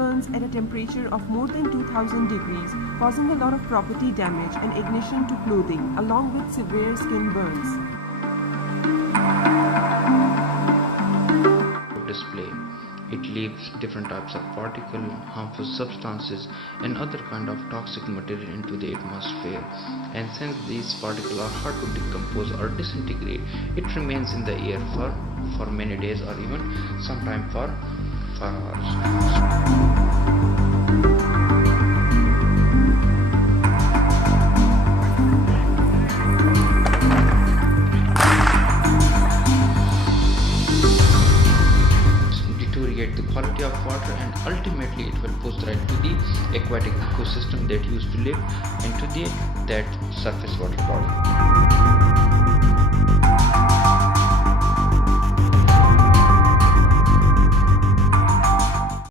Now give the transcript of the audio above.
burns at a temperature of more than 2000 degrees, causing a lot of property damage and ignition to clothing, along with severe skin burns. Display. It leaves different types of particle, harmful substances and other kind of toxic material into the atmosphere, and since these particles are hard to decompose or disintegrate, it remains in the air for many days or even sometime for hours. Deteriorate the quality of water, and ultimately it will push right to the aquatic ecosystem that used to live into that surface water body.